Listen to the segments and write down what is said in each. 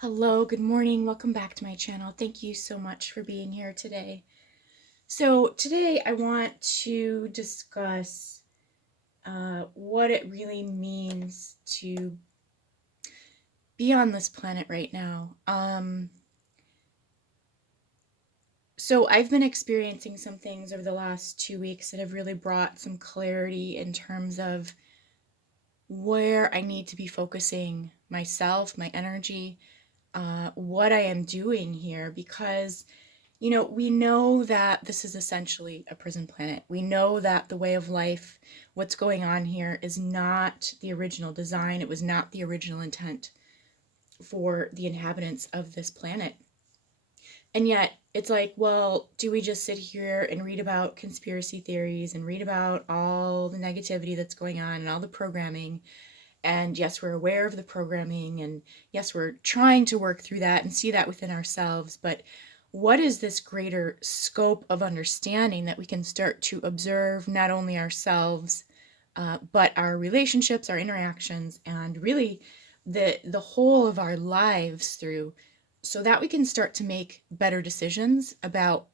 Hello, good morning. Welcome back to my channel. Thank you so much for being here today. So today I want to discuss what it really means to be on this planet right now. So I've been experiencing some things over the last 2 weeks that have really brought some clarity in terms of where I need to be focusing myself, my energy, what I am doing here, because we know that this is essentially a prison planet. We know that the way of life, what's going on here, is not the original design. It was not the original intent for the inhabitants of this planet. And yet, it's like, well, do we just sit here and read about conspiracy theories and read about all the negativity that's going on and all the programming? And yes, we're aware of the programming, and yes, we're trying to work through that and see that within ourselves. But what is this greater scope of understanding that we can start to observe not only ourselves, but our relationships, our interactions, and really the whole of our lives through, so that we can start to make better decisions about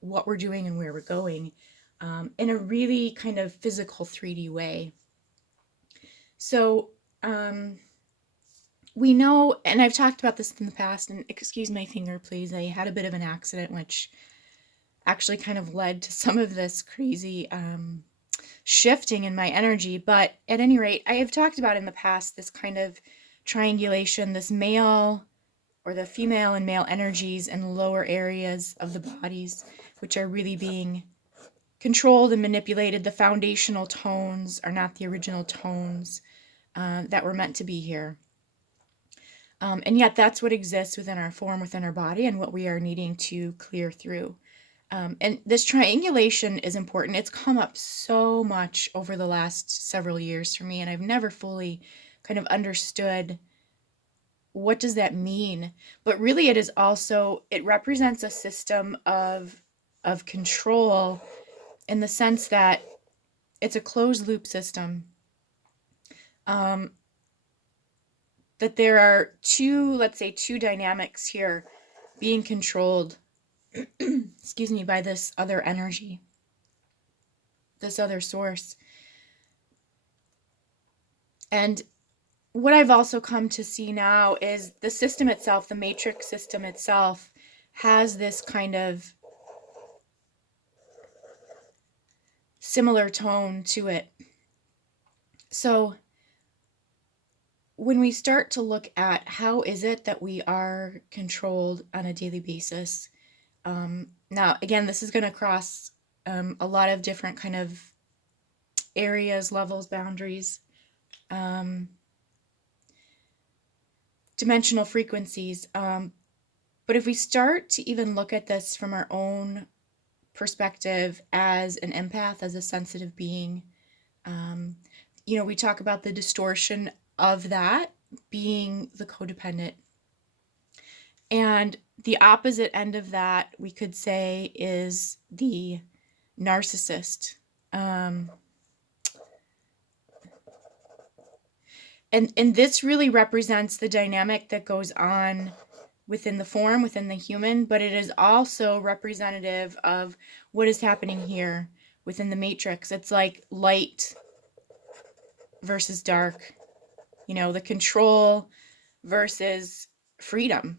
what we're doing and where we're going, in a really kind of physical 3D way. So we know, and I've talked about this in the past, and excuse my finger, please. I had a bit of an accident, which actually kind of led to some of this crazy shifting in my energy. But at any rate, I have talked about in the past this kind of triangulation, this male or the female and male energies in lower areas of the bodies, which are really being controlled and manipulated. The foundational tones are not the original tones that were meant to be here. And yet that's what exists within our form, within our body, and what we are needing to clear through. And this triangulation is important. It's come up so much over the last several years for me, and I've never fully kind of understood what does that mean. But really it is also, it represents a system of control, in the sense that it's a closed loop system. That there are let's say two dynamics here being controlled excuse me, by this other energy, this other source. And what I've also come to see now is the system itself, the matrix system itself, has this kind of similar tone to it. So when we start to look at how is it that we are controlled on a daily basis, now again, this is going to cross a lot of different kind of areas, levels, boundaries, dimensional frequencies. But if we start to even look at this from our own perspective as an empath, as a sensitive being, we talk about the distortion of that being the codependent. And the opposite end of that, we could say, is the narcissist. And this really represents the dynamic that goes on within the form, within the human, but it is also representative of what is happening here within the matrix. It's like light versus dark, the control versus freedom.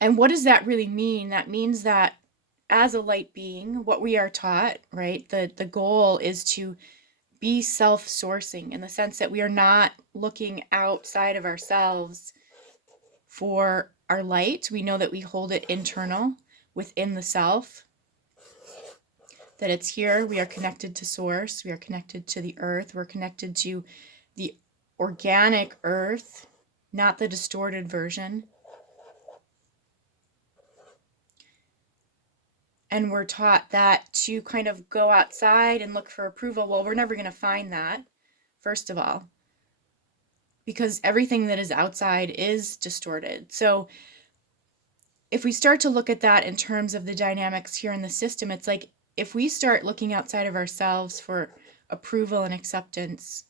And what does that really mean? That means that as a light being, what we are taught, right, the goal is to be self-sourcing, in the sense that we are not looking outside of ourselves for our light. We know that we hold it internal within the self, that it's here. We are connected to source. We are connected to the earth. We're connected to the organic earth, not the distorted version. And we're taught that to kind of go outside and look for approval. Well, we're never going to find that, first of all, because everything that is outside is distorted. So if we start to look at that in terms of the dynamics here in the system, it's like if we start looking outside of ourselves for approval and acceptance,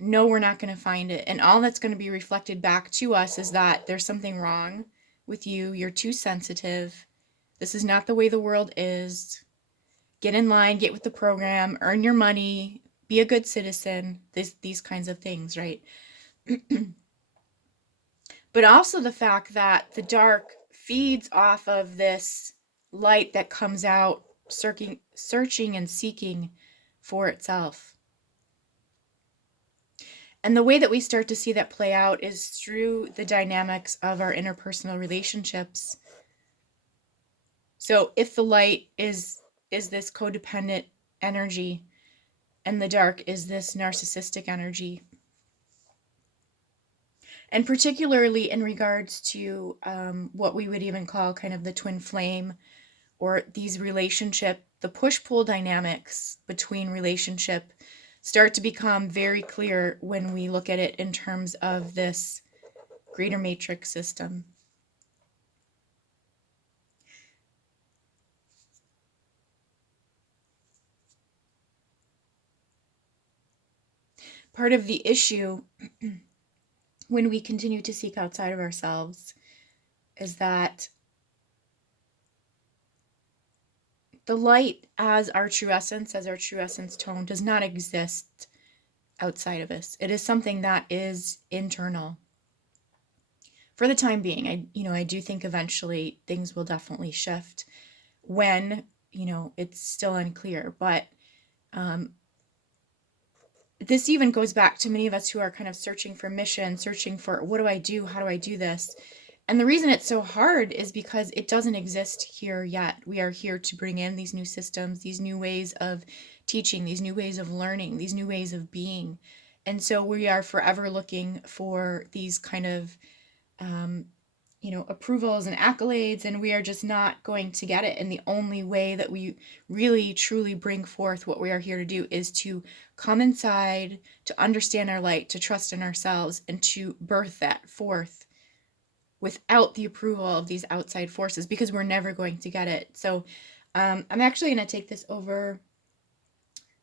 no, we're not going to find it. And all that's going to be reflected back to us is that there's something wrong with you. You're too sensitive. This is not the way the world is. Get in line, get with the program, earn your money, be a good citizen, these kinds of things, right? But also the fact that the dark feeds off of this light that comes out searching and seeking for itself. And the way that we start to see that play out is through the dynamics of our interpersonal relationships. So if the light is this codependent energy and the dark is this narcissistic energy, and particularly in regards to what we would even call kind of the twin flame, or these the push-pull dynamics between relationship start to become very clear when we look at it in terms of this greater matrix system. Part of the issue when we continue to seek outside of ourselves is that the light as our true essence, tone, does not exist outside of us. It is something that is internal. For the time being, I do think eventually things will definitely shift. When, it's still unclear. But this even goes back to many of us who are kind of searching for mission, searching for what do I do? How do I do this? And the reason it's so hard is because it doesn't exist here yet. We are here to bring in these new systems, these new ways of teaching, these new ways of learning, these new ways of being. And so we are forever looking for these kind of, approvals and accolades, and we are just not going to get it. And the only way that we really, truly bring forth what we are here to do is to come inside, to understand our light, to trust in ourselves, and to birth that forth without the approval of these outside forces, because we're never going to get it. So I'm actually going to take this over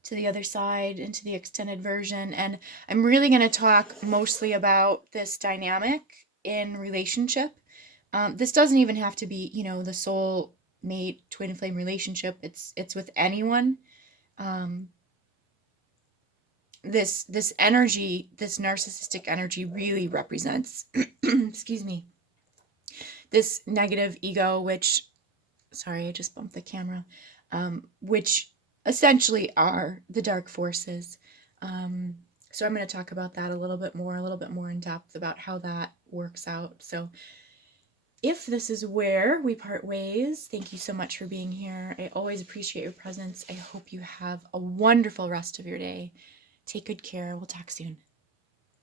to the other side into the extended version, and I'm really going to talk mostly about this dynamic in relationship. This doesn't even have to be, the soul mate twin flame relationship. It's with anyone. This energy, this narcissistic energy, really represents excuse me, this negative ego, which, sorry, I just bumped the camera, which essentially are the dark forces. So I'm going to talk about that a little bit more in depth about how that works out. So if this is where we part ways, thank you so much for being here. I always appreciate your presence. I hope you have a wonderful rest of your day. Take good care. We'll talk soon.